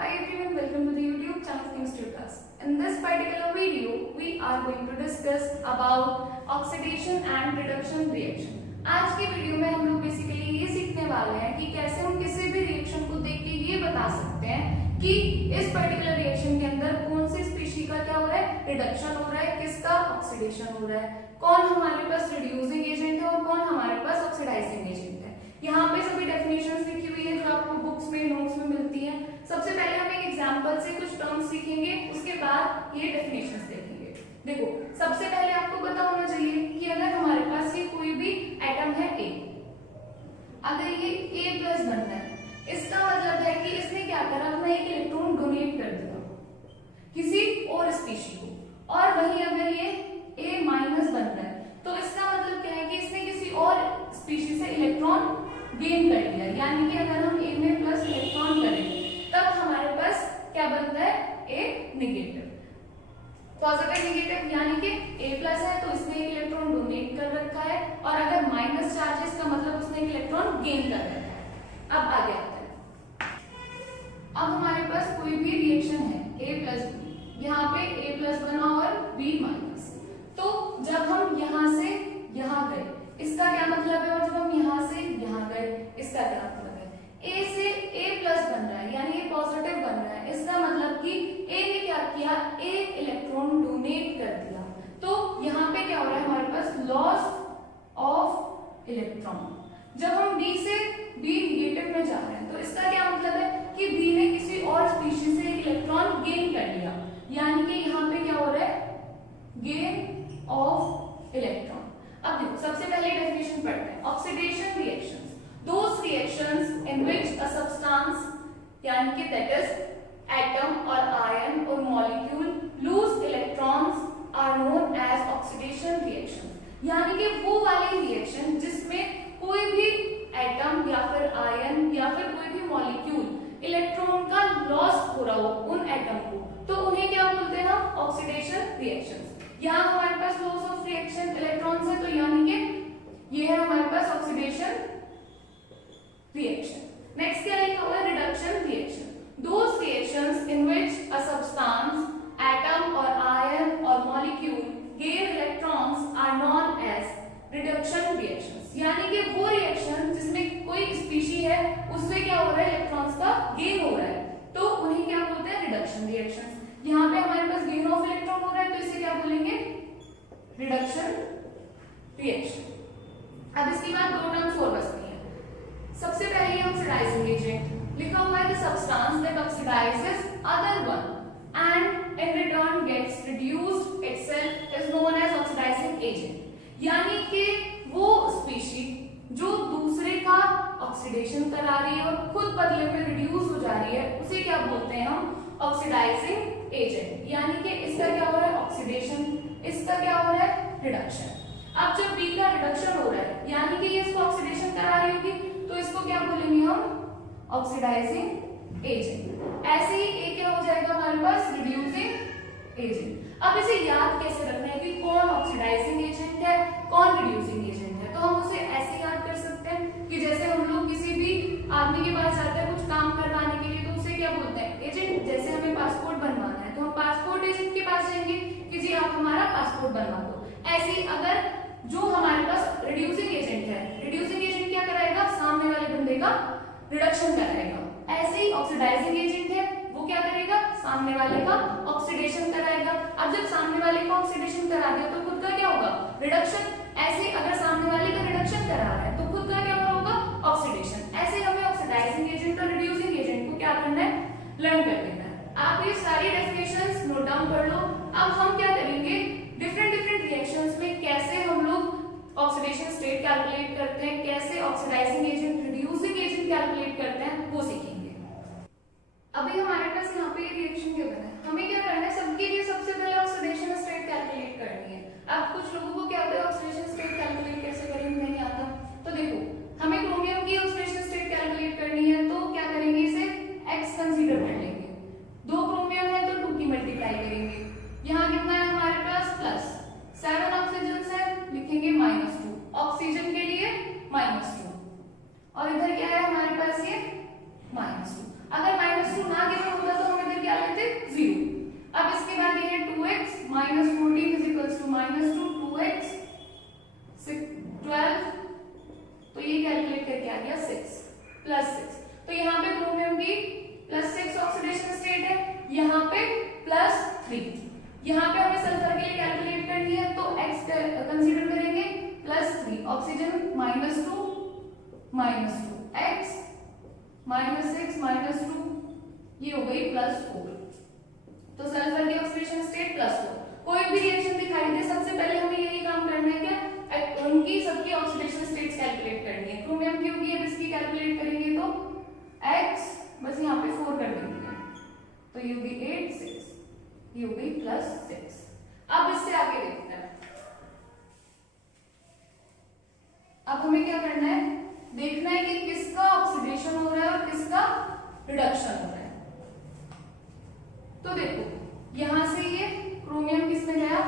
Hi everyone, welcome to the YouTube channel Things to Discuss. In this particular video, we are going to discuss about oxidation and reduction reaction. आज के video में हम लोग basically ये सीखने वाले हैं कि कैसे हम किसी भी रिएक्शन को देख के ये बता सकते हैं कि इस पर्टिकुलर रिएक्शन के अंदर कौन सी स्पीशी का क्या हो रहा है, रिडक्शन हो रहा है, किसका ऑक्सीडेशन हो रहा है, कौन हमारे पास रिड्यूसिंग एजेंट है और कौन हमारे पास ऑक्सीडाइजिंग एजेंट है। यहाँ पे सभी डेफिनेशंस लिखी हुई है जो आपको बुक्स में नोट्स में मिलती है। सबसे पहले हम एक एग्जांपल से कुछ टर्म्स सीखेंगे, उसके बाद ये डेफिनेशंस देखेंगे। देखो, सबसे पहले आपको पता होना चाहिए कि अगर हमारे पास ये कोई भी एटम है A, अगर ये A+ बन रहा है, इसका मतलब है कि इसने क्या करा, अपना एक इलेक्ट्रॉन डोनेट कर दिया किसी और स्पीशी को, और वहीं अगर ये A- बन रहा है तो इसका मतलब क्या है कि इसने किसी और स्पीशी से इलेक्ट्रॉन गेन कर लिया। यानी कि अगर हम A में प्लस इलेक्ट्रॉन करें तब हमारे पास क्या बनता है, A नेगेटिव। पॉजिटिव नेगेटिव यानी कि A+ है तो इसने एक इलेक्ट्रॉन डोनेट कर रखा है, और अगर माइनस चार्ज है इसका मतलब उसने एक इलेक्ट्रॉन गेन कर रखा है। अब आगे आते हैं। अब हमारे पास कोई भी रिएक्शन है A+ B, यहाँ पे A+ बना और B-, तो जब हम यहाँ से यहाँ गए इसका क्या मतलब है, और जब हम यहाँ से यहाँ गए इसका क्या मतलब है। A से A+ बन रहा है यानी ये पॉजिटिव बन रहा है, इसका मतलब कि A ने क्या किया, एक इलेक्ट्रॉन डोनेट कर दिया, तो यहाँ पे क्या हो रहा है, हमारे पास लॉस ऑफ इलेक्ट्रॉन। जब हम B से B नेगेटिव में जा रहे हैं तो इसका क्या मतलब है कि B ने किसी और स्पीशीज से एक इलेक्ट्रॉन गेन कर लिया, यानी कि यहाँ पे क्या हो रहा है, गेन ऑफ इलेक्ट्रॉन। अब देखो, सबसे पहले डेफिनेशन पढ़ते हैं। Oxidation reactions, those reactions in which a substance यानी कि दैट इज एटम और आयन और molecule lose electrons are known as oxidation reactions. यानी कि वो वाली रिएक्शन जिसमें कोई भी एटम या फिर आयन या फिर कोई भी मॉलिक्यूल इलेक्ट्रॉन का लॉस हो रहा हो उन एटम को, तो उन्हें क्या बोलते हैं हम, ऑक्सीडेशन रिएक्शंस। यहाँ हमारे पास लॉस ऑफ रिएक्शन इलेक्ट्रॉन्स है, तो यानी कि ये है हमारे पास ऑक्सीडेशन रिएक्शन। नेक्स्ट क्या लिखा हुआ है, reduction reaction. Those reactions in which a substance atom और आयन और molecule gain electrons are known as reduction reactions. यानी कि वो रिएक्शन जिसमें कोई स्पीशी है उससे क्या हो रहा है, इलेक्ट्रॉन्स का गेन हो रहा है, तो उन्हें क्या बोलते हैं, रिडक्शन रिएक्शंस। यहाँ पे हमारे पास गेन ऑफ इलेक्ट्रॉन हो रहा है तो इसे क्या बोलेंगे, रिडक्शन रिएक्शन। अब इसके बाद दो टर्म्स और बचती हैं। सबसे पहले ऑक्सीडाइजिंग एजेंट लिखा हुआ है, the substance that oxidises other one and in return gets reduced itself is known as oxidising agent. यानी कि वो स्पीशी जो दूसरे का ऑक्सीडेशन करा रही है और खुद बदले में रिड्यूस हो जा रही है उसे क्या बोलते हैं हम, ऑक्सीडाइजिंग एजेंट। यानी कि इसका क्या हो रहा है, ऑक्सीडेशन, इसका क्या हो रहा है, रिडक्शन। अब जब B का रिडक्शन हो रहा है यानी कि ये इसको ऑक्सीडेशन करा रही होगी, तो इसको क्या बोलेंगे हम, ऑक्सीडाइजिंग एजेंट। ऐसे ही A क्या हो जाएगा हमारे पास, रिड्यूसिंग एजेंट। अब इसे याद कैसे रखना है कि कौन ऑक्सीडाइजिंग एजेंट है, कौन रिड्यूसिंग एजेंट है, तो हम उसे ऐसे याद कर सकते हैं कि जैसे हम लोग किसी भी आदमी के पास जाते हैं कुछ काम करवाने के लिए, तो उसे क्या बोलते हैं, एजेंट। जैसे हमें पासपोर्ट बनवाना है तो हम पासपोर्ट एजेंट के पास जाएंगे कि जी आप हमारा पासपोर्ट बनवा दो। ऐसे ही अगर जो हमारे पास रिड्यूसिंग एजेंट है, रिड्यूसिंग एजेंट क्या कराएगा, सामने वाले बंदे का रिडक्शन कराएगा। ऐसे ही ऑक्सीडाइजिंग एजेंट है, वो क्या करेगा, सामने वाले का ऑक्सीडेशन कराएगा। अब जब सामने वाले का ऑक्सीडेशन करा दिया तो खुद का क्या होगा, रिडक्शन। ऐसे ही अगर सामने वाले का रिडक्शन करा रहा है तो खुद का क्या होगा, ऑक्सीडेशन। ऐसे हमें ऑक्सीडाइजिंग एजेंट और रिड्यूसिंग एजेंट को क्या करना है, लर्न कर लेना है। आप ये सारी डेफिनेशंस नोट डाउन कर लो। अब हम क्या करेंगे, डिफरेंट डिफरेंट रिएक्शंस में कैसे हम लोग ऑक्सीडेशन स्टेट कैलकुलेट करते हैं, कैसे oxidising agent, reducing agent calculate करते हैं, वो सीखेंगे। अभी हमारे पास यहाँ पे रिएक्शन क्या बना है, हमें क्या करना है, सबके लिए सबसे पहले ऑक्सीडेशन स्टेट कैलकुलेट करनी है। अब कुछ लोगों को क्या होता है, ऑक्सीडेशन स्टेट कैलकुलेट कैसे करेंगे नहीं आता, तो देखो हमें क्रोमियम की ऑक्सीडेशन स्टेट कैलकुलेट करनी है, तो क्या करेंगे, इसे x कंसीडर कर लेंगे। 2 क्रोमियम है तो 2 की मल्टीप्लाई करेंगे। यहाँ कितना है हमारे पास, प्लस 7 ऑक्सीजन है, लिखेंगे -2, ऑक्सीजन के लिए -2, और इधर क्या है हमारे पास, ये -2। अगर -2 ना गिवन होता माइनस 2 2x 12, तो ये कैलकुलेट करके आ गया 6 प्लस 6। तो यहाँ पे क्रोमियम की +6 ऑक्सीडेशन स्टेट है, यहाँ पे +3। यहाँ पे हमें सल्फर के लिए कैलकुलेट करनी है तो x कंसीडर करेंगे +3, ऑक्सीजन -2 x -6 -2, ये हो गई +4। तो सल्फर की ऑक्सीडेशन स्टेट +4। कोई भी रिएक्शन दिखाई दे सबसे पहले हमें यही काम करना है क्या, उनकी सबकी ऑक्सीडेशन स्टेट्स कैलकुलेट करनी है। क्रोमियम की होगी, अब इसकी कैलकुलेट करेंगे तो x बस यहाँ पे 4 कर देंगे, तो ये होगी 8 6, ये हो गई +6। अब इससे आगे देखते हैं। अब हमें क्या करना है, देखना है कि किसका ऑक्सीडेशन हो रहा है और किसका रिडक्शन हो रहा है। तो देखो यहां से ये क्रोमियम किस में गया,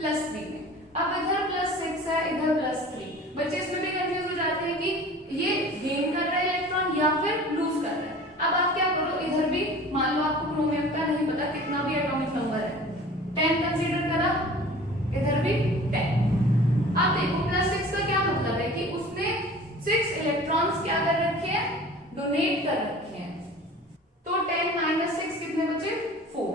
+3 में। अब इधर +6 है, इधर +3। बच्चे इसमें भी कंफ्यूज हो जाते हैं कि ये गेन कर रहा है इलेक्ट्रॉन या फिर लूज कर रहा है। अब आप क्या करो, इधर भी मान लो आपको क्रोमियम का नहीं पता कितना भी एटॉमिक नंबर है, 10 कंसीडर करा, इधर भी 10। अब देखो +6 का क्या मतलब है कि उसने 6 इलेक्ट्रॉन्स क्या कर रखे हैं, डोनेट कर रखे हैं। तो 10 - 6 कितने बचे, 4।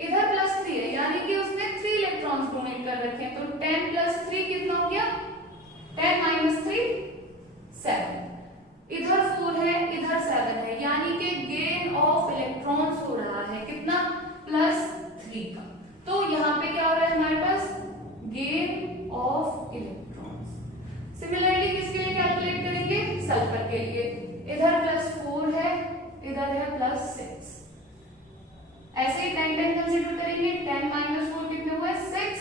इधर +3 है, यानी कि उसने 3 इलेक्ट्रॉन्स डोनेट कर रखे हैं। तो 10 + 3 कितना हो गया, 10 - 3 7। इधर 4 है, इधर 7 है, यानी कि गेन ऑफ इलेक्ट्रॉन्स हो रहा है कितना, +3 का। तो यहाँ पे क्या हो रहा है हमारे पास, गेन ऑफ इलेक्ट्रॉन्स। सिमिलरली किसके लिए कैलकुलेट करेंगे, सल्फर के लिए। इधर +4 है, इधर है +6। ऐसे ही 10 10 कंसीडर करेंगे, 10 - 4 कितने हुए, 6,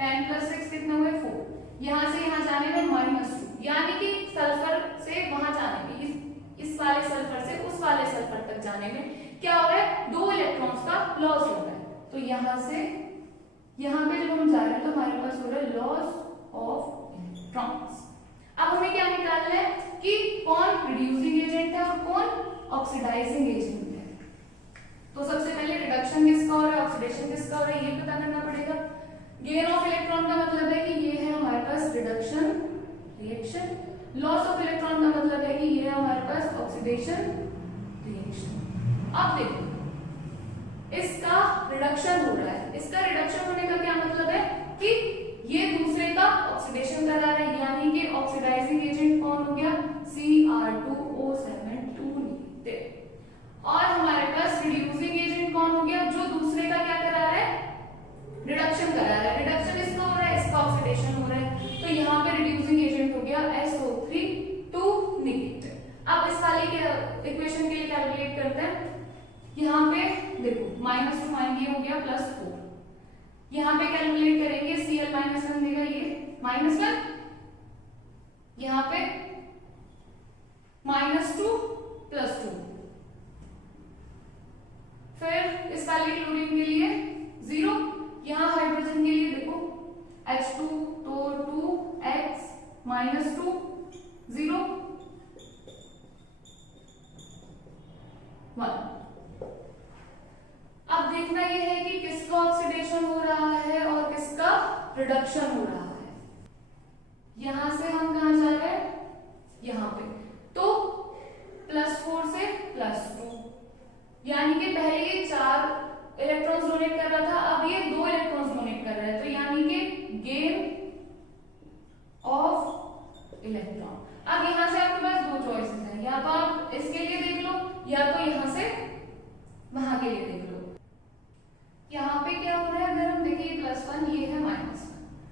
10 + 6 कितने हुए, 4। यहाँ से यहाँ जाने में -2, यानी कि सल्फर से वहां जाने में, इस वाले सल्फर से उस वाले सल्फर तक जाने में क्या हो रहा है, 2 इलेक्ट्रॉन्स का लॉस हो रहा है। तो यहाँ से यहाँ पे जब हम जा रहे हैं तो हमारे पास हो रहा है लॉस ऑफ इलेक्ट्रॉन्स। अब हमें क्या निकालना है कि कौन रिड्यूसिंग एजेंट है और कौन ऑक्सीडाइजिंग एजेंट है। तो सबसे पहले रिडक्शन किसका हो रहा है, ऑक्सीडेशन किसका हो रहा है, ये पता करना पड़ेगा। गेन ऑफ इलेक्ट्रॉन का मतलब है कि ये है हमारे पास reduction reaction, loss of electron का मतलब है कि ये है हमारे पास ऑक्सीडेशन रिएक्शन। अब देखो इसका रिडक्शन हो रहा है, इसका रिडक्शन होने का क्या मतलब है कि ये दूसरे का ऑक्सीडेशन करा रहा है, यानी कि ऑक्सीडाइजिंग एजेंट कौन हो गया, Cr2O7 2 नेगेटिव। और हमारे पास रिड्यूसिंग एजेंट कौन हो गया, जो दूसरे का क्या करा रहा है, रिडक्शन करा रहा है। रिडक्शन इसका हो रहा है, इसका ऑक्सीडेशन हो रहा है, तो यहाँ पे रिड्यूसिंग एजेंट हो गया SO3 2 नेगेटिव। अब इस वाले के इक्वेशन के लिए कैलकुलेट करते हैं। यहाँ पे देखो -2 ये हो गया +4, यहाँ पे कैलकुलेट करेंगे Cl -1 देगा ये -1, यहाँ पे -2 +2। फिर इस वाले क्लोरीन के लिए 0, यहाँ हाइड्रोजन के लिए देखो H2 तो 2x -2 0 1। अब देखना ये है कि किसका ऑक्सीडेशन हो रहा है और किसका रिडक्शन हो रहा है। यहां से हम कहां जा रहे हैं, यहां पे, तो +4 से +2, यानी कि पहले ये 4 इलेक्ट्रॉन्स डोनेट कर रहा था, अब ये 2 इलेक्ट्रॉन्स डोनेट कर रहा है, तो यानी कि गेन ऑफ इलेक्ट्रॉन। अब यहां से आपके पास 2 चॉइसेस हैं, या तो आप इसके लिए देख लो या तो यहां से वहां के लिए देख लो। यहाँ पे क्या हो रहा है, अगर हम देखें +1 ये है -1,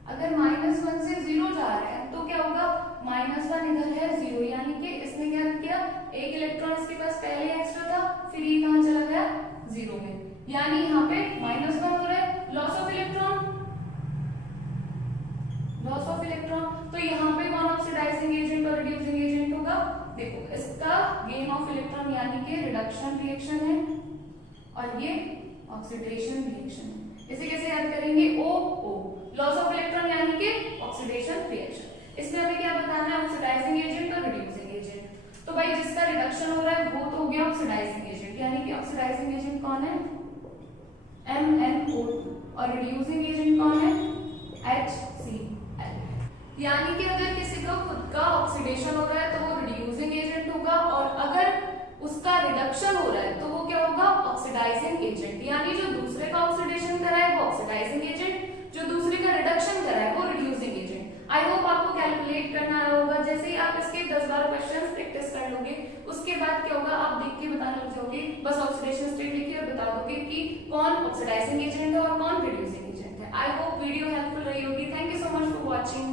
अगर -1 से 0 जा रहा है तो क्या होगा, -1 इधर है 0, यानी कि इसने क्या किया, एक इलेक्ट्रॉन इसके पास पहले एक्स्ट्रा था, फिर ये कहां चला गया 0 में, यानी यहाँ पे -1 हो रहा है, loss of electron, loss of electron. तो यहाँ पे कौन ऑक्सीडाइजिंग एजेंट और रिड्यूसिंग एजेंट होगा, देखो इसका गेन ऑफ इलेक्ट्रॉन यानी कि रिडक्शन रिएक्शन है और ये ऑक्सीडेशन रिएक्शन। इसे कैसे याद करेंगे, O लॉस ऑफ इलेक्ट्रॉन यानी कि ऑक्सीडेशन रिएक्शन। इसमें हमें क्या बताना है, ऑक्सीडाइजिंग एजेंट और रिड्यूसिंग एजेंट। तो भाई जिसका रिडक्शन हो रहा है वो तो हो गया ऑक्सीडाइजिंग एजेंट, यानी कि ऑक्सीडाइजिंग एजेंट कौन है MnO2, और रिड्यूसिंग एजेंट कौन है HCl। यानी कि अगर किसी का खुद का ऑक्सीडेशन हो रहा है तो वो रिड्यूसिंग एजेंट होगा, और अगर उसका रिडक्शन हो रहा है तो वो क्या होगा, ऑक्सीडाइजिंग एजेंट। यानी जो दूसरे का ऑक्सीडेशन कर रहा है वो ऑक्सीडाइजिंग एजेंट, जो दूसरे का रिडक्शन कर रहा है वो रिड्यूसिंग एजेंट। आई होप आपको कैलकुलेट करना आया होगा। जैसे ही आप इसके 10-12 क्वेश्चंस प्रैक्टिस कर लोगे उसके बाद क्या होगा, आप देख के बताने लग जाओगे, बस ऑक्सीडेशन स्टेट लिखिए और बता दोगे कि कौन ऑक्सीडाइजिंग एजेंट है और कौन रिड्यूसिंग एजेंट है। आई होप वीडियो हेल्पफुल रही होगी। Thank you so much for watching.